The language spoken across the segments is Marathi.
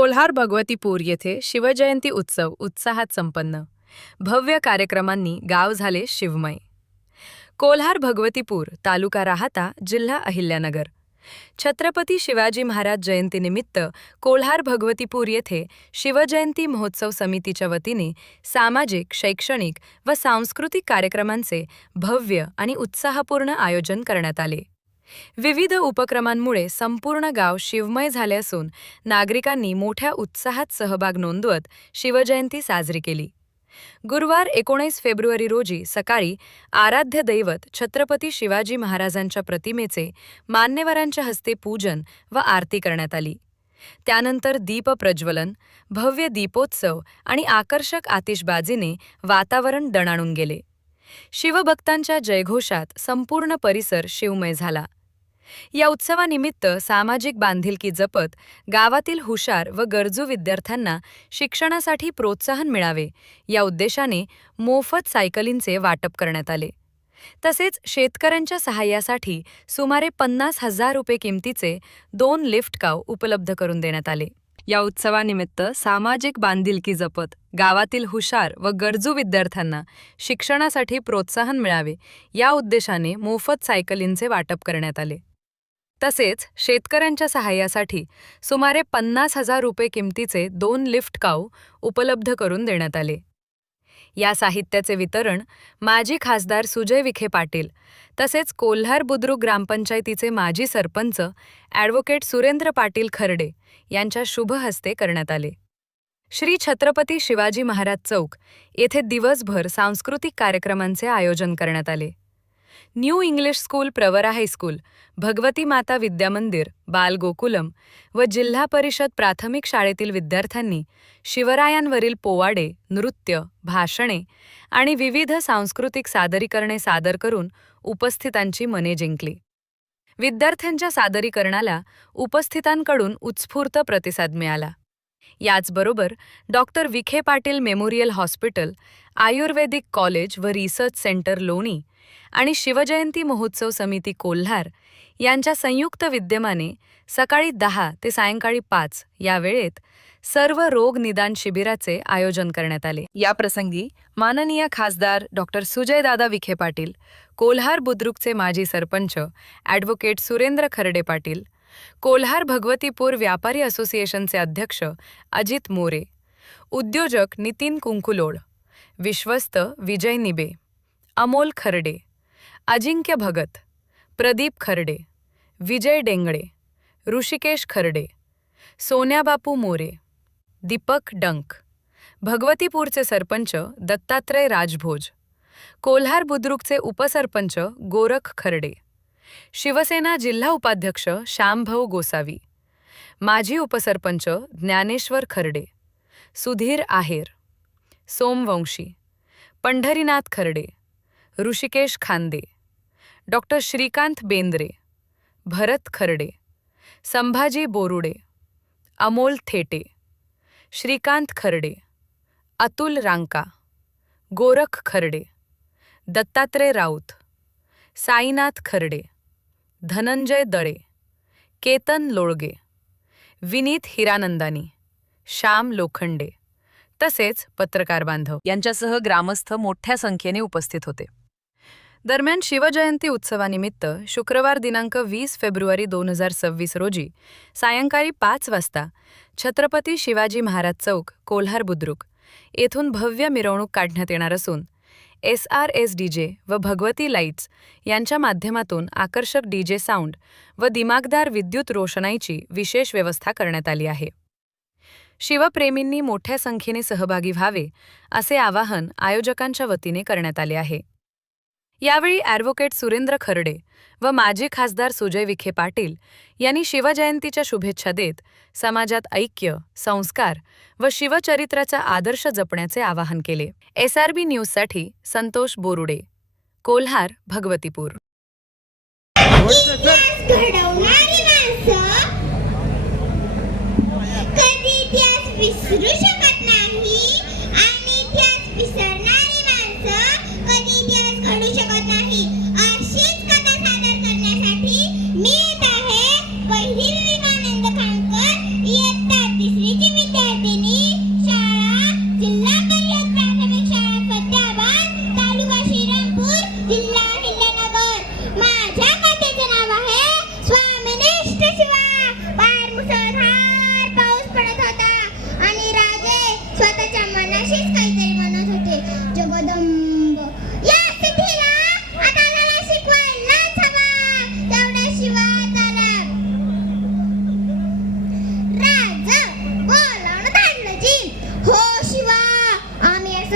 कोल्हार भगवतीपूर येथे शिवजयंती उत्सव उत्साहात संपन्न. भव्य कार्यक्रमांनी गाव झाले शिवमय. कोल्हार भगवतीपूर, तालुका राहाता, जिल्हा अहिल्यानगर. छत्रपती शिवाजी महाराज जयंतीनिमित्त कोल्हार भगवतीपूर येथे शिवजयंती महोत्सव समितीच्या वतीने सामाजिक, शैक्षणिक व सांस्कृतिक कार्यक्रमांचे भव्य आणि उत्साहपूर्ण आयोजन करण्यात आले. विविध उपक्रमांमुळे संपूर्ण गाव शिवमय झाले असून नागरिकांनी मोठ्या उत्साहात सहभाग नोंदवत शिवजयंती साजरी केली. गुरुवार 19 फेब्रुवारी रोजी सकाळी आराध्य दैवत छत्रपती शिवाजी महाराजांच्या प्रतिमेचे मान्यवरांच्या हस्ते पूजन व आरती करण्यात आली. त्यानंतर दीप प्रज्वलन, भव्य दीपोत्सव आणि आकर्षक आतिषबाजीने वातावरण दणाणून गेले. शिवभक्तांच्या जयघोषात संपूर्ण परिसर शिवमय झाला. या उत्सवानिमित्त सामाजिक बांधिलकी जपत गावातील हुशार व गरजू विद्यार्थ्यांना शिक्षणासाठी प्रोत्साहन मिळावे या उद्देशाने मोफत सायकलींचे वाटप करण्यात आले. तसेच शेतकऱ्यांच्या सहाय्यासाठी सुमारे 50,000 रुपये किमतीचे 2 लिफ्ट काव उपलब्ध करून देण्यात आले. या उत्सवानिमित्त सामाजिक बांधिलकी जपत गावातील हुशार व गरजू विद्यार्थ्यांना शिक्षणासाठी प्रोत्साहन मिळावे या उद्देशाने मोफत सायकलींचे वाटप करण्यात आले. तसेच शेतकऱ्यांच्या सहाय्यासाठी सुमारे 50,000 रुपये किमतीचे 2 लिफ्ट काव उपलब्ध करून देण्यात आले. या साहित्याचे वितरण माजी खासदार सुजय विखे पाटील तसेच कोल्हार बुद्रुक ग्रामपंचायतीचे माजी सरपंच ॲडव्होकेट सुरेंद्र पाटील खर्डे यांच्या शुभ हस्ते करण्यात आले. श्री छत्रपती शिवाजी महाराज चौक येथे दिवसभर सांस्कृतिक कार्यक्रमांचे आयोजन करण्यात आले. New English school, Pravara high school, Bhagwati माता विद्यामंदिर, बाल गोकुलम व जिल्हा परिषद प्राथमिक शाळेतील विद्यार्थ्यांनी शिवरायांवरील पोवाडे, नृत्य, भाषणे आणि विविध सांस्कृतिक सादरीकरणे सादर करून उपस्थितांची मने जिंकली. विद्यार्थ्यांच्या सादरीकरणाला उपस्थितांकडून उत्स्फूर्त प्रतिसाद मिळाला. याचबरोबर doctor Vikhe Patil memorial hospital, Ayurvedic college व रिसर्च सेंटर लोणी आणि शिवजयंती महोत्सव समिती कोल्हार यांच्या संयुक्त विद्यमाने सकाळी 10 ते सायंकाळी 5 या वेळेत सर्व रोग निदान शिबिराचे आयोजन करण्यात आले. या प्रसंगी माननीय खासदार डॉक्टर सुजयदादा विखे पाटील, कोल्हार बुद्रुकचे माजी सरपंच ॲडव्होकेट सुरेंद्र खर्डे पाटील, कोल्हार भगवतीपूर व्यापारी असोसिएशनचे अध्यक्ष अजित मोरे, उद्योजक नितीन कुंकुलोड, विश्वस्त विजय निबे, अमोल खर्डे, अजिंक्य भगत, प्रदीप खर्डे, विजय डेंगळे, ऋषिकेश खर्डे, सोन्याबापू मोरे, दीपक डंक, भगवतीपूरचे सरपंच दत्तात्रय राजभोज, कोल्हार बुद्रुकचे उपसरपंच गोरख खर्डे, शिवसेना जिल्हा उपाध्यक्ष श्यामभाऊ गोसावी, माजी उपसरपंच ज्ञानेश्वर खर्डे, सुधीर आहेर, सोमवंशी, पंढरीनाथ खर्डे, ऋषिकेश खांदे, डॉक्टर श्रीकांत बेंद्रे, भरत खर्डे, संभाजी बोरुडे, अमोल थेटे, श्रीकांत खर्डे, अतुल रांका, गोरख खर्डे, दत्तात्रय राऊत, साईनाथ खर्डे, धनंजय दळे, केतन लोळगे, विनीत हिरानंदानी, श्याम लोखंडे तसेच पत्रकार बांधव यांच्यासह ग्रामस्थ मोठ्या संख्येने उपस्थित होते. दरम्यान शिवजयंती उत्सवानिमित्त शुक्रवार दिनांक 20 फेब्रुवारी 2026 रोजी सायंकाळी 5 वाजता छत्रपती शिवाजी महाराज चौक, कोल्हार बुद्रुक येथून भव्य मिरवणूक काढण्यात येणार असून SRS DJ व भगवती लाईट्स यांच्या माध्यमातून आकर्षक DJ साऊंड व दिमागदार विद्युत रोषणाईची विशेष व्यवस्था करण्यात आली आहे. शिवप्रेमींनी मोठ्या संख्येने सहभागी व्हावे असे आवाहन आयोजकांच्या वतीने करण्यात आले आहे. यावेळी ॲडव्होकेट सुरेंद्र खर्डे व माजी खासदार सुजय विखे पाटील यांनी शिवजयंतीच्या शुभेच्छा देत समाजात ऐक्य, संस्कार व शिवचरित्राचा आदर्श जपण्याचे आवाहन केले. SRB न्यूजसाठी संतोष बोरुडे, कोल्हार भगवतीपूर. विसरू शकत नाही आणि इतिहास विसरणारी माणसं कधी इतिहास घडू शकत नाही. अशीच कथा सादर करण्यासाठी मी येत आहे पहिली विवेकानंद खानकर इयत्ता 3री ची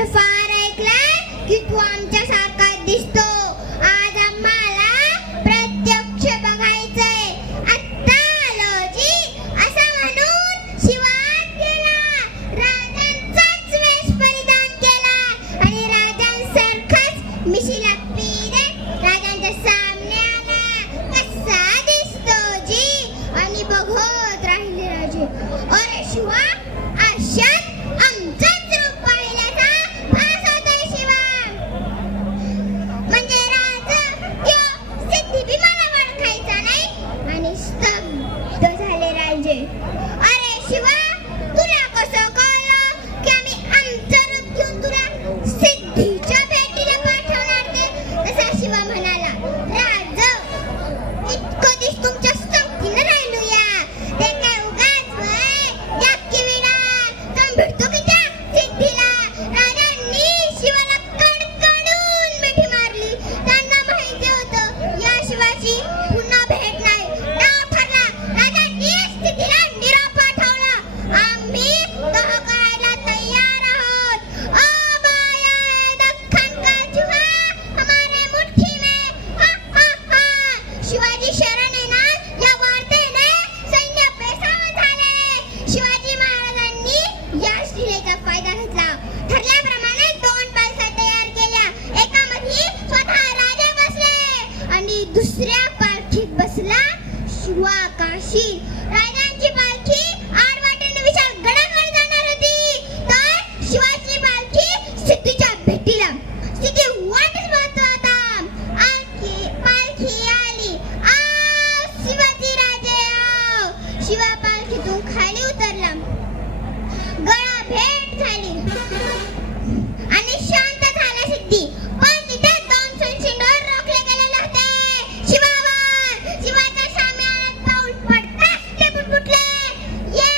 असं फार ऐकलंय की तू आमच्यासारखा दिसतो. आज आम्हाला प्रत्यक्ष बघायचंय. आत्ता आलो जी असं म्हणून शिवात गेला. राजांचाच वेश परिधान केला आणि राजांसारखाच मिशीला पिरे राजांच्या सामने आला. कसा दिसतो जी आणि बघत राहिले राजे. अरे शिवा, आशात आमचंच रूप पाहिल्याचा भास होतोय शिवा. म्हणजे राजा त्यो सिद्धी बी मला ओळखायचा नाही. आणि स्तब्ध झाले राजे. अरे शिवा, तुला कसं कळलं की आम्ही आमचं रूप घेऊन तुला सिद्धीच्या भेटीला पाठवणार ते? तसा शिवा म्हणाला, राज इतकं दिस तुमच्या संगतीनं राहिलो या. ते काय उगाच वय याकी विना काम भेटतो की त्या सिद्धीला. राजांनी शिवाला कडकडून मिठी मारली. त्यांना माहिती होतं या शिवाची पुन्हा भेट नाही. डाव ठरला. राजांनी सिद्धीला निरोप पाठवला. आम्ही तह करायला तयार आहोत. अब आया है दख्खन का चूहा हमारे मुट्ठी में. हा हा हा. शिवाजी शरण आहे ना या वार्तेने सैन्य बेसावध झाले. शिवाजी महाराजांनी या शिलेचा फायदा घेतला. ठरल्याप्रमाणे 2 पालख्या तयार केल्या. एकामध्ये स्वतः राजा बसले आणि दुसऱ्या पालखीत बसला शिवा काशी. राजांची पालखी आडवाटेने विशाल गडाकडे जाणार होती तर शिवाची पालखी सिद्धीच्या भेटीला. सिद्धी वाटच बघत होता. पालखी आली. आ शिवाजी राजे आओ. शिवा पालखीतून खाली उतरला. गळा भेट झाली आणि शांत झाला सिद्धी. पण तिथे 2 सैनिक रोखले गेलेले होते शिवावर. शिवाच्या साम्यात पाऊल पडताच ते बुटबुटले. ये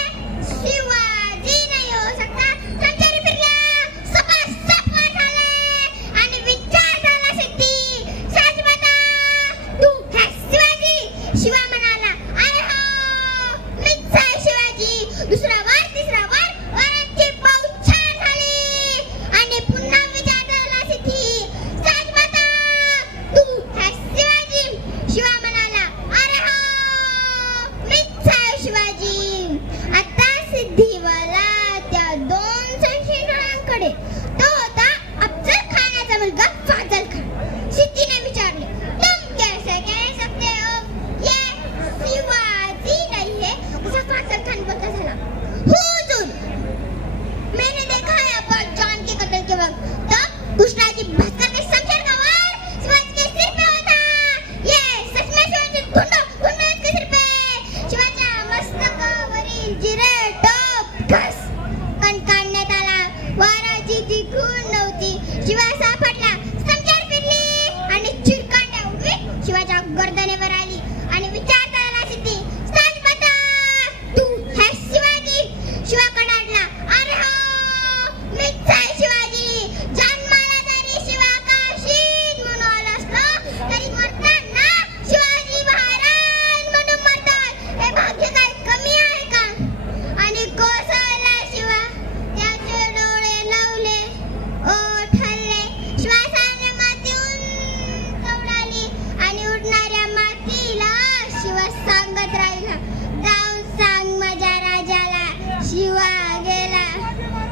शिवाजी नाही हो सकता. संचारी फिरल्या. सपासप वाट आले आणि विचार झाला सिद्धी. सच बता, तू है शिवाजी? शिवा म्हणाला, अरे हो, मीच आहे शिवाजी. दुसरा वार, तिसरा वार, वराची पौच्छार झाली आणि पुन्हा विचार झाला सिद्धी. सच बता, तू है शिवाजी? शिवा म्हणाला, अरे हो, मीच आहे शिवाजी. आता सिद्धीवाला त्या 2 सैनिकांकडे. तो होता अफजल खानाचा मुलगा फाजल खान. सिद्धीने विचारले, तुम कैसे कह सकते हो ये शिवाजी नहीं है? असा फाजल खान बोलता झाला. हुजूर, मैंने देखा है आप जान के कत्ल के वक्त तब कृष्णाजी भास्कर के शमशेर का वार शिवाजी के सिर पे होता. ये सच में शिवाजी धुंड इसके सिर पे. शिवाच्या मस्तकावरील जिरे टोप ठस कणकाढण्यात आला. वाराची ती खूण नव्हती. शिवा सापडला. शमशेर फिरली आणि चिरकांड्या उभी शिवाच्या गर्दनेवर आली आणि विचारता आला सिद्धी, सच बता, तू है शिवाजी? शिवा कडाडला, अरे हो, मीच आहे शिवाजी. जन्माला जरी शिवा काशीत म्हणून आला असला तरी मरताना शिवाजी महाराज म्हणून मरतात. हे भाग्य काय कमी आहे का? आणि कोसळला शिवा. त्याचे डोळे लावले. ओठ हलले. श्वासाने माती उंच उडाली आणि उडणाऱ्या मातीला शिवा सांगत राहिला, जाऊन सांग माझ्या राजाला. शिवा गेला.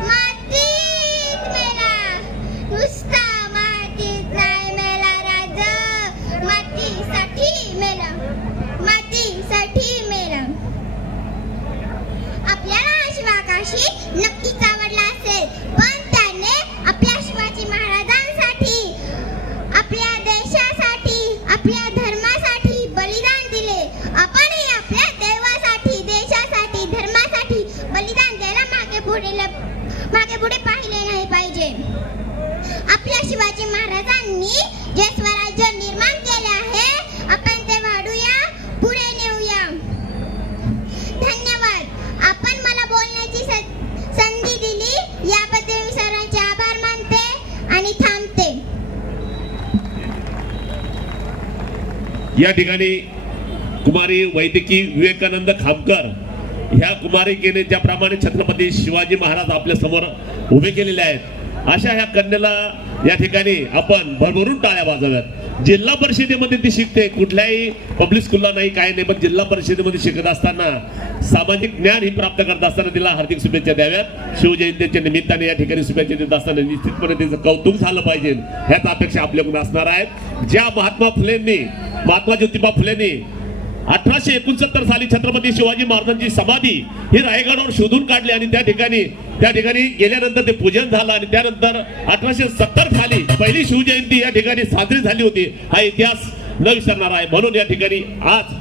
मातीत मेला. नुसता मातीत नाही मेला राजा. मातीसाठी मेला. मातीसाठी मेला. आपल्याला हा शिवा काशी नक्कीच आवडला असेल. पण त्याने आपल्या शिवाजी महाराजांसाठी, आपल्या देशासाठी, आपल्या धर्मासाठी बलिदान दिले. आपणही आपल्या देवासाठी, देशासाठी, धर्मासाठी बलिदान द्यायला मागे पुढे पाहिले नाही पाहिजे. आपल्या शिवाजी महाराजांनी जे स्वराज्य निर्माण केले आहे आपण ते वाढूया, पुढे नेऊया. धन्यवाद. आपण मला बोलण्याची संधी दिली याबद्दल मी सरांचे आभार मानते आणि थांबते. या ठिकाणी कुमारी वैदिकी विवेकानंद खामकर ह्या कुमारिकेने ज्याप्रमाणे छत्रपती शिवाजी महाराज आपल्या समोर उभे केलेले आहेत अशा ह्या कन्याला या ठिकाणी आपण भरभरून टाळ्या वाजवाव्यात. जिल्हा परिषदेमध्ये ती शिकते, कुठल्याही पब्लिक स्कूलला नाही, काही नाही, पण जिल्हा परिषदेमध्ये शिकत असताना सामाजिक ज्ञान ही प्राप्त करत असताना तिला हार्दिक शुभेच्छा द्याव्यात. शिवजयंतीच्या निमित्ताने या ठिकाणी शुभेच्छा देत असताना निश्चितपणे तिचं कौतुक झालं पाहिजे ह्याच अपेक्षा आपल्याकडून असणार आहेत. ज्या महात्मा ज्योतिबा फुलेंनी 1869 साली छत्रपती शिवाजी महाराजांची समाधी ही रायगडावर शोधून काढली आणि त्या ठिकाणी गेल्यानंतर ते पूजन झालं आणि त्यानंतर 1870 साली पहिली शिवजयंती या ठिकाणी साजरी झाली होती. हा इतिहास न विसरणार आहे. म्हणून या ठिकाणी आज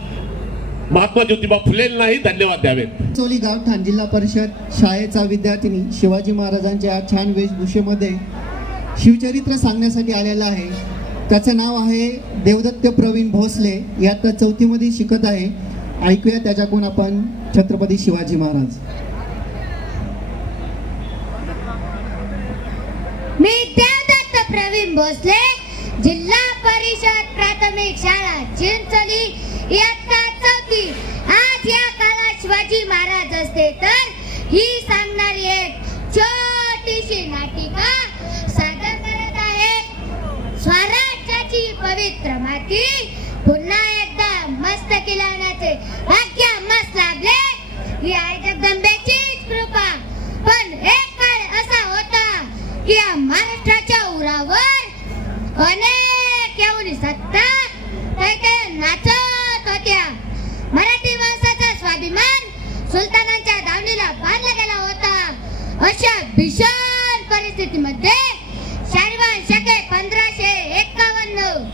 महात्मा ज्योतिबा फुलेंनाही धन्यवाद द्यावेत. चोली गावठाण जिल्हा परिषद शाळेचा विद्यार्थिनी शिवाजी महाराजांच्या छान वेशभूषेमध्ये शिवचरित्र सांगण्यासाठी आलेला आहे. त्याचं नाव आहे देवदत्त प्रवीण भोसले. इयत्ता 4थी मध्ये शिकत आहे. ऐकूया त्याच्याकडून आपण छत्रपती शिवाजी महाराज. मी देवदत्त प्रवीण भोसले, जिल्हा परिषद प्राथमिक शाळा चिंचोली, इयत्ता 4थी. आज या काळात शिवाजी महाराज असते तर ही सांगणारी एक छोटीशी नाटिका सादर करत आहे. स्वराज्याची पवित्र माती पुन्हा एकदा मस्तकी लावण्याचे भाग्य आम्हास लाभले. ही आहे जगदंबेचीच कृपा. पण एक काळ असा होता की या महाराष्ट्राच्या उरावर अनेक येऊन सत्ता ते नाचत होत्या. मराठी माणसाचा स्वाभिमान सुलतानांच्या दावणीला बांधला गेला होता. अशा भीषण परिस्थितीमध्ये शालिवाहन शके 1551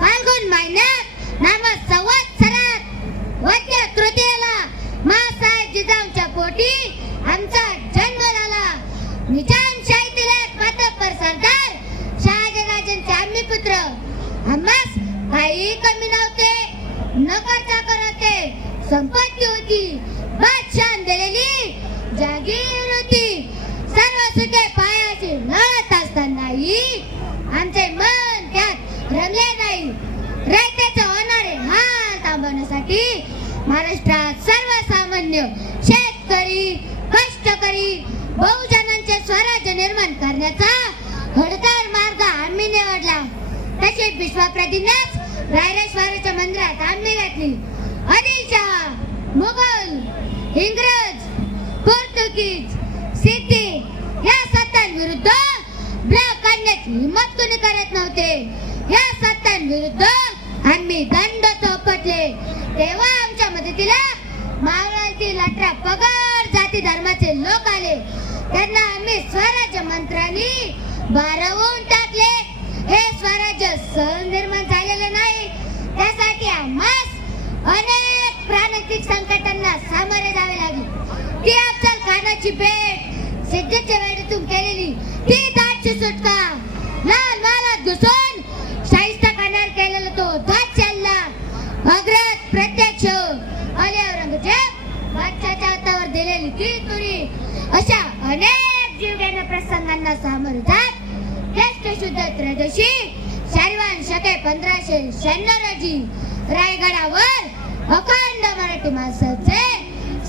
फाल्गुन महिन्यात नामक संवत्सरात वद्य तृतीयेला मासाहेब जिजाऊंच्या पोटी आमचा जन्म झाला. निजामशाहीतील एक मातब्बर सरदार शहाजीराजांचे आम्ही पुत्र. आम्हास काही कमी नव्हते, नोकर चाकर होते, संपत्ती होती, बादशाह दिलेली जागीर होती. सर्व सुखे पायाशी लढत असतानाही आमचे मन त्यात रमले नाही. रयतेचे होणारे हाल थांबवण्यासाठी महाराष्ट्रात सर्वसामान्य शेतकरी, कष्टकरी, बहुजनांचे स्वराज्य निर्माण करण्याचा हडताळ मार्ग आम्ही निवडला. तशी विश्वप्रतिज्ञाच रायरेश्वराच्या मंदिरात आम्ही घातली. आदिलशाह, मुघल, इंग्रज, पोर्तुगीज, सिद्धी या सत्तांविरुद्ध ब्लॉक काढण्याची हिंमत कोणी करत नव्हते. या सत्तांविरुद्ध आम्ही दंड थोपटले. तेव्हा आमच्या मदतीला मावळातील 18 पगड जाती धर्माचे लोक आले. त्यांना आम्ही स्वराज्य मंत्रांनी भारावून टाकले. हे स्वराज्य सहज निर्माण झालेलं नाही. त्यासाठी आम्हास अनेक प्राणघातक संकटांना सामोरे जावे लागले. ती अफजल खानाची भेट, सिद्धीच्या वेळेतून केलेली ती दाटची सुटका, लाल महालात घुसून शाहिस्ता खानावर केलेला तो दाट चालला, अग्रज प्रत्यक्ष अली औरंगजेब बादशाच्या हातावर दिलेली ती तुरी, अशा अनेक जीवघेण्या प्रसंगांना सामोरे जात ज्येष्ठ शुद्ध त्रयोदशी शालिवाहन शके 1596 रोजी रायगडावर अखंड मराठी माणसाचे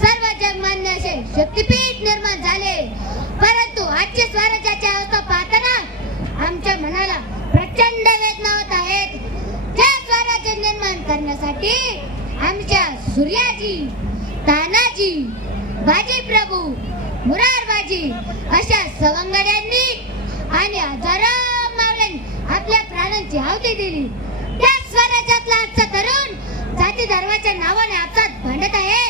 सर्व जगमान्य असे शक्तीपीठ निर्माण झाले. परंतु आजची स्वराज्याची अवस्था पाहताना आमच्या मनाला प्रचंड वेदना होत आहेत. जे स्वराज्य निर्माण करण्यासाठी आमच्या सूर्याजी, तानाजी, बाजीप्रभू, मुरारबाजी अशा सवंगड्यांनी आणि हजारो मावळ्यांनी आपल्या प्राणांची आहुती दिली. त्या स्वराज्यातला आजचा तरुण जाती धर्माच्या नावाने आपसात भांडत आहे.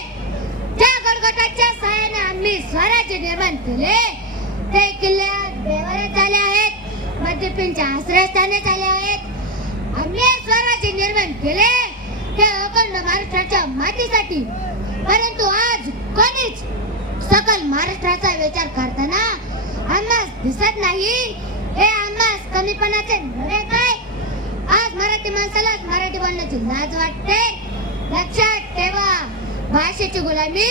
ज्या गडगटाच्या सहाय्याने आम्ही स्वराज्य निर्माण केले ते किल्ले देवालयात झाले आहेत, मद्यपींच्या आश्रयस्थाने झाले आहेत. आम्ही स्वराज्य निर्माण केले ते अखंड महाराष्ट्राच्या मातीसाठी. परंतु आज कोणीच सकल महाराष्ट्राचा विचार करताना आम्हास दिसत नाही. हे आम्हास कमीपणाचे नव्हे काय? आज मराठी माणसालाच मराठी बोलण्याची लाज वाटते. लक्षात ठेवा, भाषेची गुलामी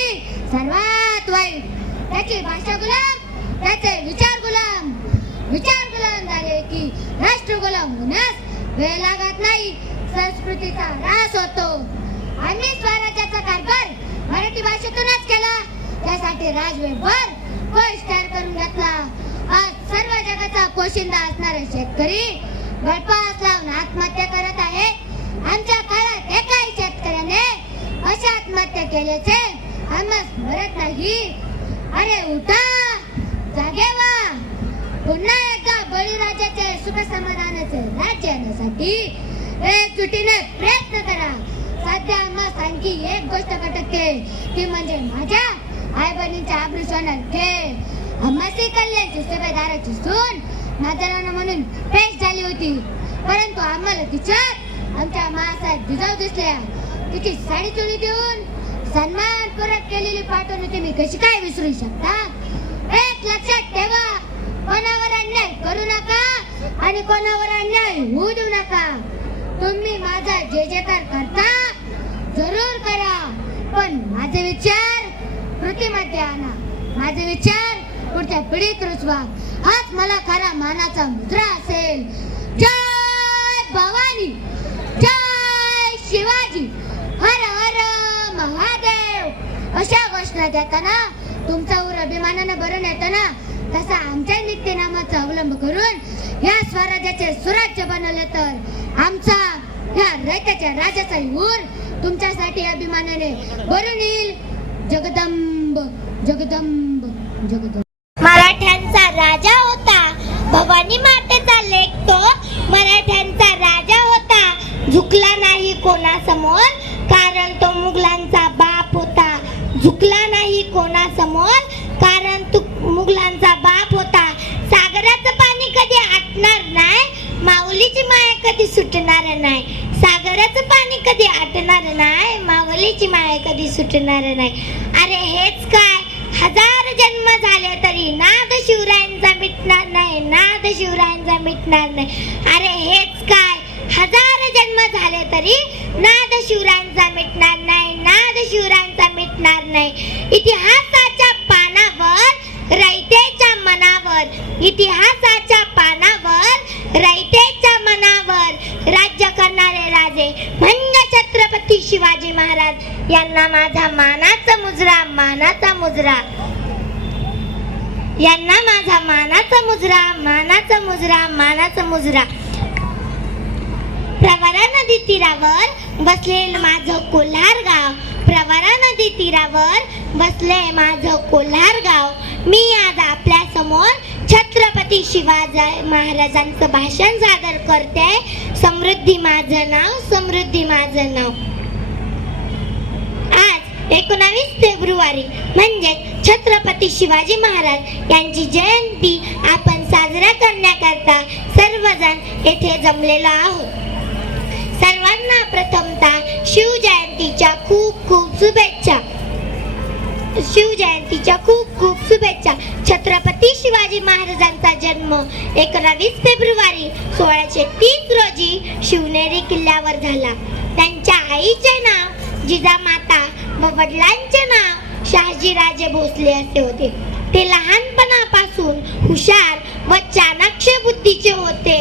सर्वात वाईट. त्याची भाषा गुलाम, त्याचे विचार गुलाम. विचार गुलाम झाले की राष्ट्र गुलाम होण्यास वेळ लागत नाही, संस्कृतीचा ऱ्हास होतो. आम्ही स्वराज्याचा कारभार मराठी भाषेतूनच केला. त्यासाठी राजवेभर कोश तयार करून घेतला. आज सर्व जगाचा पोशिंदा असणारे शेतकरी गळफास लावून आत्महत्या करत आहेत. आमच्या काळात एकाही शेतकऱ्याने अशा आत्महत्या केल्याचे आम्हाला स्मरत नाही. अरे उठा, जागे व्हा. पुन्हा एकदा बळीराजाचे सुख समाधानाचे राज्य आणण्यासाठी एकजुटीने प्रयत्न करा. सध्या आम्हाला आणखी एक गोष्ट खटकते, ती म्हणजे माझ्या आई बहिणींच्या आबरू सोनार खेळ. आम्हासी कल्याणची सुभेदाराची सून नाजरानं म्हणून पेश झाली होती, परंतु आम्हाला तिच्यात आमच्या मासाहेब जिजाऊ दिसल्या. तिची साडी चोळी देऊन सन्मान परत केलेली पाठवणी तुम्ही कशी काय विसरू शकता? एक लक्षात ठेवा, कोणावर अन्याय करू नका आणि कोणावर अन्याय होऊ देऊ नका. तुम्ही माझा जे जयकार करता जरूर करा, पण माझे विचार कृतीमध्ये आणा. माझे विचार पुढच्या पिढीत रुजवा. हाच मला खरा मानाचा मुद्रा असेल. जय भवानी, जय शिवाजी, हर हर महादेव अशा घोषणा देताना तुमचा ऊर अभिमानाने भरून येतो ना, तसा आमच्या नित्यनामाचा अवलंब करून या स्वराज्याचे सुराज्य बनवले तर आमचा या रयतेच्या राजाचा ऊर तुमच्यासाठी अभिमानाने भरून येईल. जगदंब जगदंब जगदंब. मराठ्यांचा राजा होता, भवानी मातेचा लेक तो मराठ्यांचा राजा होता. झुकला नाही कोणासमोर, कारण तो मुघलांचा बाप होता. झुकला नाही कोणासमोर, कारण तो मुघलांचा बाप होता. सागराचं पाणी कधी आटणार नाही, माऊलीची माया कधी सुटणार नाही. सागराचं पाणी कधी आटणार नाही, माऊलीची माया कधी सुटणार नाही. अरे हेच काय, हजार जन्म झाले तरी नाद शिवरायांचा मिटणार नाही, नाद शिवरायांचा मिटणार नाही. अरे हेच काय, हजार जन्म झाले तरी नाद शिवरायांचा मिटणार नाही, नाद शिवरायांचा मिटणार नाही. इतिहासाच्या पानावर रयतेच्या मनावर, इतिहासाच्या पानावर रयतेच्या मनावर राज्य करणारे राजे म्हणजे छत्रपती शिवाजी महाराज यांना माझा मानाचा मुजरा, मानाचा मुजरा. यांना माझा मानाचा मुजरा, मानाचा मुजरा, मानाचा मुजरा. प्रवरा नदी तीरावर बसलेलं माझं कोल्हार गाव, प्रवरा नदी तीरावर बसले माझं कोल्हार गाव. मी आज आपल्या समोर छत्रपती शिवाजी महाराजांचं भाषण सादर करते. समृद्धी माझं नाव, समृद्धी माझं नाव. आज 19 फेब्रुवारी म्हणजे छत्रपती शिवाजी महाराज यांची जयंती आपण साजरा करण्याकरता सर्वजण येथे जमलेलो आहोत. सर्वांना प्रथमतः शिवजयंतीच्या खूप खूप शुभेच्छा. शिवजयंतीच्या खूप खूप शुभेच्छा. छत्रपती शिवाजी महाराजांचा जन्म 19 फेब्रुवारी 1630 रोजी शिवनेरी किल्ल्यावर झाला. त्यांच्या आईचे नाव जिजामाता व वडिलांचे नाव शहाजीराजे भोसले असे होते. ते लहानपणापासून हुशार व चाणाक्ष बुद्धीचे होते.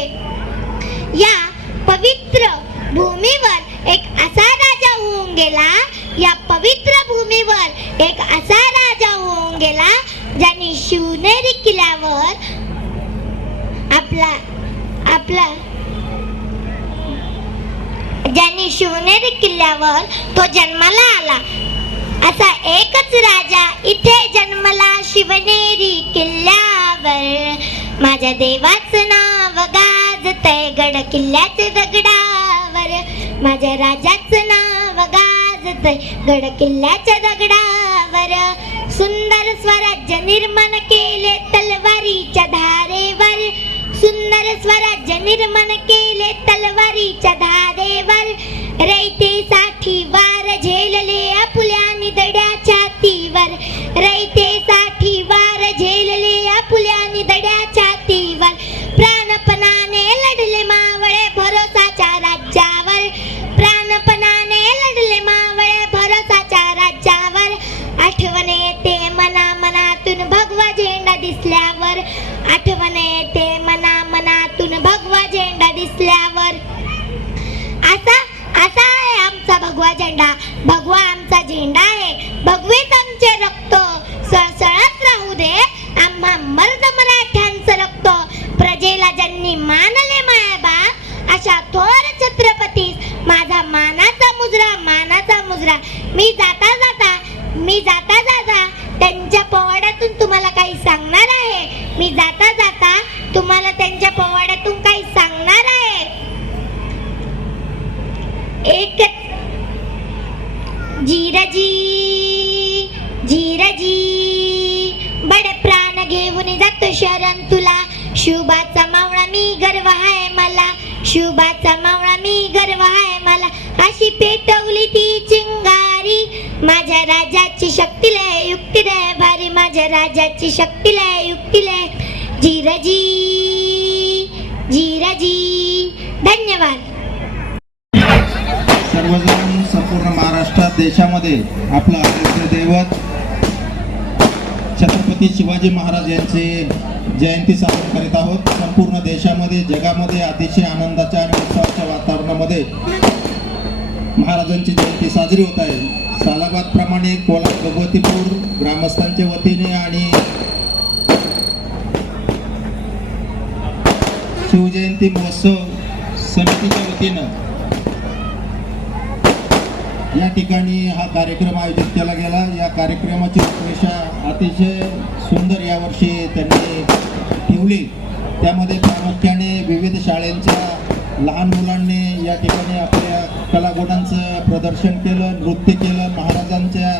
या पवित्र भूमीवर एक असा राजा होऊन गेला, या पवित्र भूमीवर एक असा राजा होऊन गेला ज्यांनी शिवनेरी किल्ल्यावर ज्यांनी शिवनेरी किल्ल्यावर तो जन्माला आला. असा एकच राजा इथे जन्मला शिवनेरी किल्ल्यावर. माझ्या देवाचं नाव गाजतंय गड किल्ल्याच्या दगडावर. माझ्या राजाचं नाव गाजतंय गड किल्ल्याच्या दगडावर. सुंदर स्वराज्य निर्माण केले तलवारीच्या धारेवर. सुंदर स्वराज्य निर्माण केले तलवारीच्या धारेवर. रयतेसाठी वार झेलले आपुल्या दड्या छातीवर. रयतेसाठी वार झेलले आपुल्या दड्या छातीवर. प्राणपणाने लढले मावळे भरोसाच्या राज्यावर. प्राणपणाने लढले मावळे भरोसाच्या राज्यावर. आठवण येते मना मनातून भगवा झेंडा दिसल्यावर. आठवण येते मना मनातून भगवा झेंडा दिसल्यावर. असा आहे आमचा भगवा झेंडा. भगवा आमचा झेंडा आहे. भगवेच आमचे रक्त सळसळत राहू दे. आम्हा मर्द मराठ्यांचा अशा थोर छत्रपतीस माझा मानाचा मुजरा. मी जाता जाता त्यांच्या पोवाड्यातून तुम्हाला काही सांगणार आहे. मी जाता जाता तुम्हाला त्यांच्या पोवाड्यातून काही सांगणार आहे. एक जीरजी बडे प्राण घेऊन जातो शरण तुला. शुभाचा मावळा मी गर्व आहे मला. शुभाचा मावळा मी गर्व आहे मला. अशी पेटवली ती चिंगारी. माझ्या राजाची शक्ती लय युक्ती लय भारी. माझ्या राजाची शक्ती लय युक्ती लय. जीरजी धन्यवाद. सर्वजण संपूर्ण महाराष्ट्रात देशामध्ये आपलं आराध्य दैवत छत्रपती शिवाजी महाराज यांचे जयंती साजरी करीत आहोत. संपूर्ण देशामध्ये जगामध्ये अतिशय आनंदाच्या आणि उत्सवाच्या वातावरणामध्ये महाराजांची जयंती साजरी होत आहे. सालाबादप्रमाणे कोल्हार भगवतीपूर ग्रामस्थांच्या वतीने आणि शिवजयंती महोत्सव समितीच्या वतीनं या ठिकाणी हा कार्यक्रम आयोजित केला गेला. या कार्यक्रमाची रूपरेषा अतिशय सुंदर यावर्षी त्यांनी ठेवली. त्यामध्ये प्रामुख्याने विविध शाळेंच्या लहान मुलांनी या ठिकाणी आपल्या कलागुणांचं प्रदर्शन केलं, नृत्य केलं. महाराजांच्या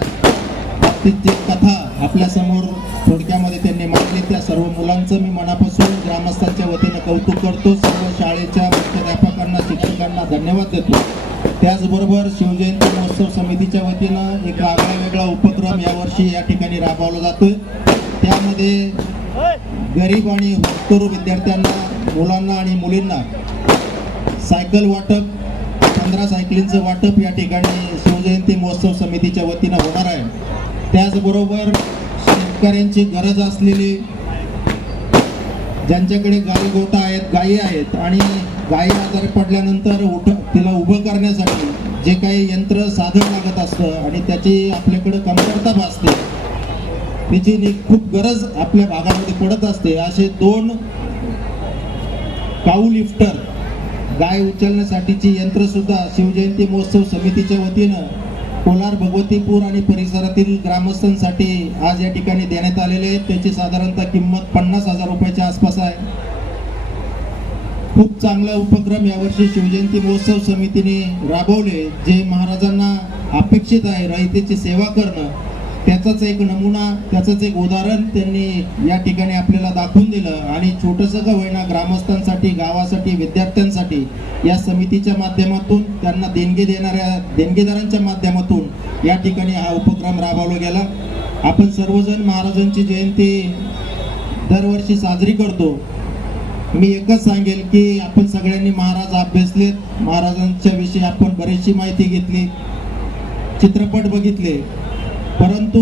बाबतीत जी कथा आपल्यासमोर थोडक्यामध्ये त्यांनी मांडली, त्या सर्व मुलांचं मी मनापासून ग्रामस्थांच्या वतीनं कौतुक करतो. सर्व शाळेच्या मुख्याध्यापकांना, शिक्षकांना धन्यवाद देतो. त्याचबरोबर शिवजयंती महोत्सव समितीच्या वतीनं एक आगळा वेगळा उपक्रम यावर्षी या ठिकाणी राबवला जातोय. त्यामध्ये गरीब आणि होतकरू विद्यार्थ्यांना, मुलांना आणि मुलींना सायकल वाटप, 15 सायकलींचं वाटप या ठिकाणी शिवजयंती महोत्सव समितीच्या वतीनं होणार आहे. त्याचबरोबर शेतकऱ्यांची गरज असलेली, ज्यांच्याकडे गाई आहेत आणि गायी आजारी पडल्यानंतर तिला उभं करण्यासाठी जे काही यंत्र साधन लागत असतं आणि त्याची आपल्याकडे कमतरता भासते, त्याची खूप गरज आपल्या भागामध्ये पडत असते. असे 2 काऊ लिफ्टर, गाय उचलण्यासाठीची यंत्र सुद्धा शिवजयंती महोत्सव समितीच्या वतीनं कोल्हार भगवतीपूर आणि परिसरातील ग्रामस्थांसाठी आज या ठिकाणी देण्यात आलेले आहेत. त्याची साधारणतः किंमत 50,000 रुपयाच्या आसपास आहे. खूप चांगला उपक्रम यावर्षी शिवजयंती महोत्सव समितीने राबवले. जे महाराजांना अपेक्षित आहे, रयतेची सेवा करणं, त्याचाच एक नमुना, त्याचंच एक उदाहरण त्यांनी या ठिकाणी आपल्याला दाखवून दिलं. आणि छोटंसं का होईना ग्रामस्थांसाठी, गावासाठी, विद्यार्थ्यांसाठी या समितीच्या माध्यमातून, त्यांना देणगी देणाऱ्या देणगीदारांच्या माध्यमातून या ठिकाणी हा उपक्रम राबवला गेला. आपण सर्वजण महाराजांची जयंती दरवर्षी साजरी करतो. मी एकच सांगेल की आपण सगळ्यांनी महाराज अभ्यासलेत, महाराजांच्या विषयी आपण बरीचशी माहिती घेतली, चित्रपट बघितले, परंतु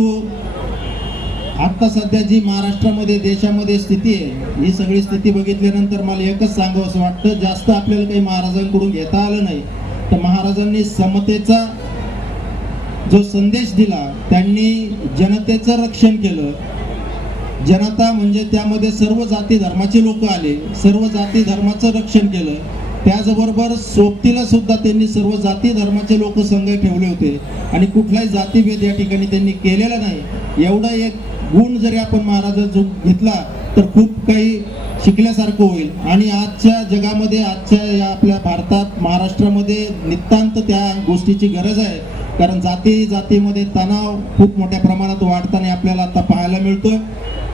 आता सध्या जी महाराष्ट्रामध्ये, देशामध्ये स्थिती आहे, ही सगळी स्थिती बघितल्यानंतर मला एकच सांगावं असं वाटतं, जास्त आपल्याला काही महाराजांकडून घेता आलं नाही. तर महाराजांनी समतेचा जो संदेश दिला, त्यांनी जनतेचं रक्षण केलं. जनता म्हणजे त्यामध्ये सर्व जाती धर्माचे लोक आले, सर्व जाती धर्माचं रक्षण केलं. त्याचबरोबर सोबतीला सुद्धा त्यांनी सर्व जाती धर्माचे लोक संघ ठेवले होते आणि कुठलाही जातीभेद या ठिकाणी त्यांनी केलेला नाही. एवढा एक गुण जरी आपण महाराजांचा घेतला तर खूप काही शिकल्यासारखं होईल. आणि आजच्या जगामध्ये, आजच्या या आपल्या भारतात, महाराष्ट्रामध्ये नितांत त्या गोष्टीची गरज आहे. कारण जातीमध्ये तणाव खूप मोठ्या प्रमाणात वाढताना आपल्याला आता पाहायला मिळतोय.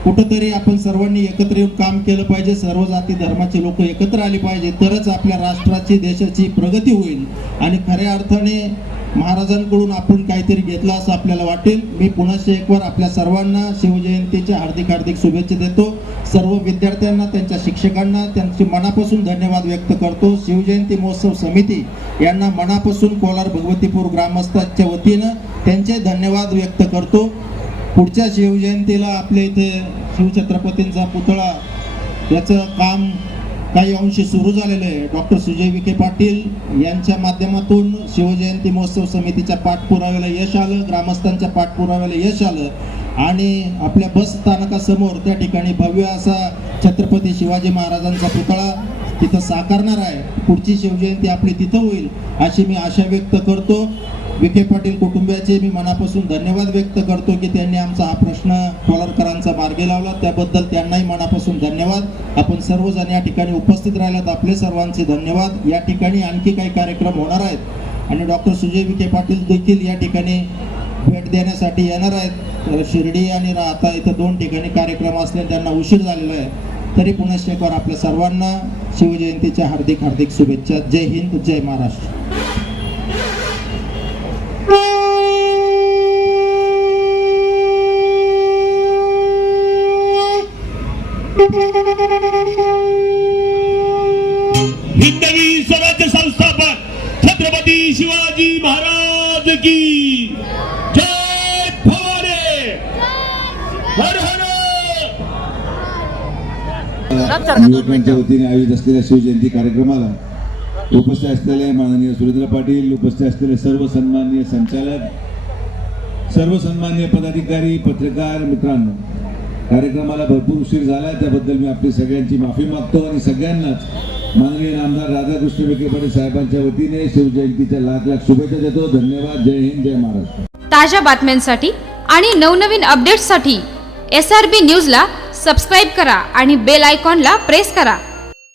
कुठंतरी आपण सर्वांनी एकत्र येऊन काम केलं पाहिजे. सर्व जाती धर्माचे लोक एकत्र आले पाहिजे, तरच आपल्या राष्ट्राची, देशाची प्रगती होईल. आणि खऱ्या अर्थाने महाराजांकडून आपण काहीतरी घेतलं असं आपल्याला वाटेल. मी पुन्हा एक वार आपल्या सर्वांना शिवजयंतीच्या हार्दिक शुभेच्छा देतो. सर्व विद्यार्थ्यांना, त्यांच्या शिक्षकांना त्यांचे मनापासून धन्यवाद व्यक्त करतो. शिवजयंती महोत्सव समिती यांना मनापासून कोल्हार भगवतीपूर ग्रामस्थांच्या वतीनं त्यांचे धन्यवाद व्यक्त करतो. पुढच्या शिवजयंतीला आपल्या इथे शिवछत्रपतींचा पुतळा, याचं काम काही अंशी सुरू झालेलं आहे. डॉक्टर सुजय विखे पाटील यांच्या माध्यमातून शिवजयंती महोत्सव समितीच्या पाठपुराव्याला यश आलं, ग्रामस्थांच्या पाठपुराव्याला यश आलं आणि आपल्या बस स्थानकासमोर त्या ठिकाणी भव्य असा छत्रपती शिवाजी महाराजांचा पुतळा तिथं साकारणार आहे. पुढची शिवजयंती आपली तिथं होईल अशी मी आशा व्यक्त करतो. विखे पाटील कुटुंबियाचे मी मनापासून धन्यवाद व्यक्त करतो की त्यांनी आमचा हा प्रश्न कोलारकरांचा मार्गी लावला, त्याबद्दल त्यांनाही मनापासून धन्यवाद. आपण सर्वजण या ठिकाणी उपस्थित राहिलात, आपले सर्वांचे धन्यवाद. या ठिकाणी आणखी काही कार्यक्रम होणार आहेत आणि डॉक्टर सुजय विखे पाटील देखील या ठिकाणी भेट देण्यासाठी येणार आहेत. तर शिर्डी आणि राहता इथं 2 ठिकाणी कार्यक्रम असल्याने त्यांना उशीर झालेला आहे. तरी पुनश्च एक वार आपल्या सर्वांना शिवजयंतीच्या हार्दिक हार्दिक शुभेच्छा. जय हिंद, जय महाराष्ट्र. हिंदवी स्वराज्य संस्थापक छत्रपती शिवाजी महाराज की जय. भवानी हर हर. युवकांच्या वतीने आयोजित असलेल्या शिवजयंती कार्यक्रमाला उपस्थित असलेले माननीय सुरेंद्र पाटील, उपस्थित असलेले सर्व सन्माननीय संचालक, सर्व सन्माननीय पदाधिकारी, पत्रकार मित्रांनो, कार्यक्रमाला भरपूर उशीर झाला, त्याबद्दल मी आपली सगळ्यांची माफी मागतो आणि सगळ्यांनाच माननीय आमदार राधाकृष्ण विखे पाटील साहेबांच्या वतीने शिवजयंतीच्या लाख लाख शुभेच्छा देतो. धन्यवाद. जय हिंद, जय महाराष्ट्र. ताज्या बातम्यांसाठी आणि नवनवीन अपडेट्ससाठी SRB न्यूजला सबस्क्राईब करा आणि बेल आयकॉनला प्रेस करा.